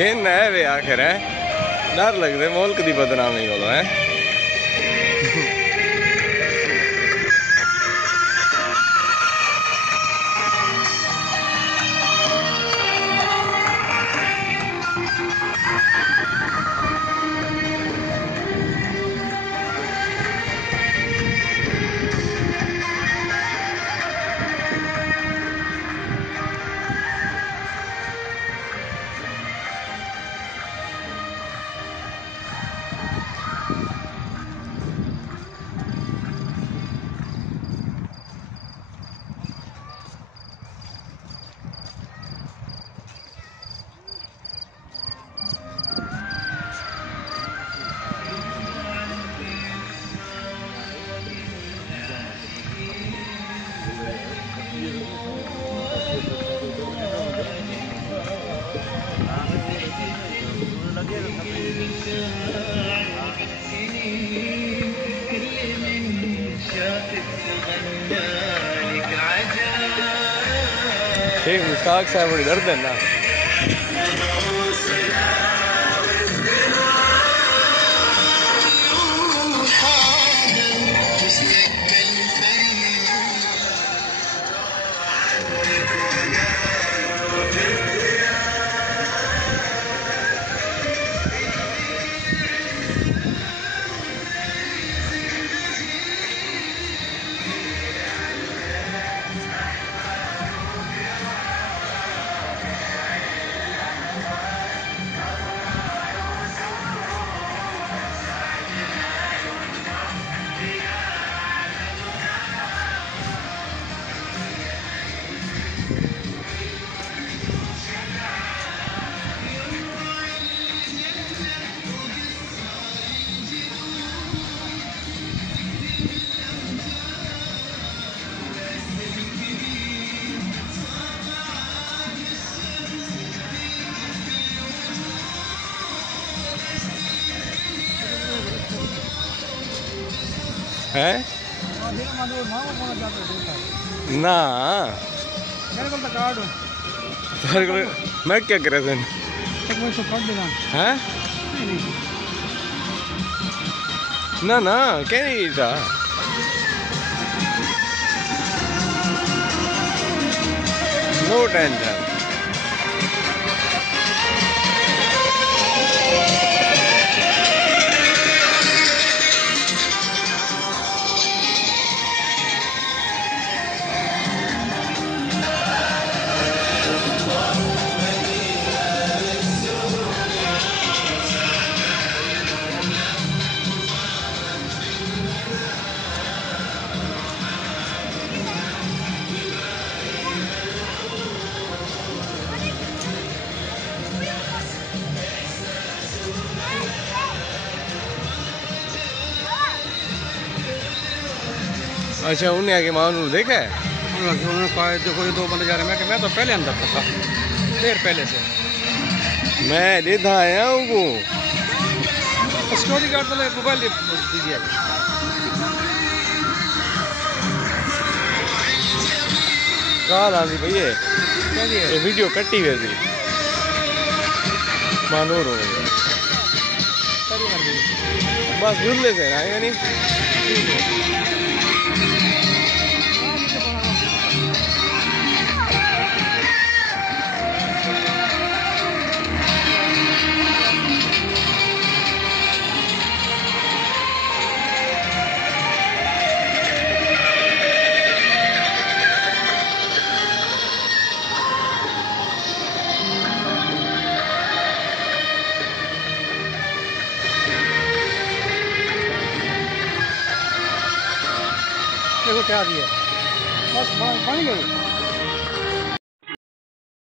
गेंद है वे आखिर है डर लगते मुल्क की बदनामी को है। शेख मुश्ताक साहब बड़ी दर्द है ना। है ना मैं क्या करे थे हैं ना ना क्या नहीं था नो टेंशन। अच्छा उन्हें आगे मानू देखा है उन्होंने कहा देखो ये दो बंदे जा रहे हैं। मैं तो पहले अंदर था देर पहले से मैं देखा आया हूँ वो सिक्योरिटी गार्ड तो मोबाइल दीजिए। कहाँ आती भैया ये वीडियो कट्टी हुई थी मानूर हो गई बस जुड़ले से आएगा नहीं। देखो क्या दिया बस पानी गई।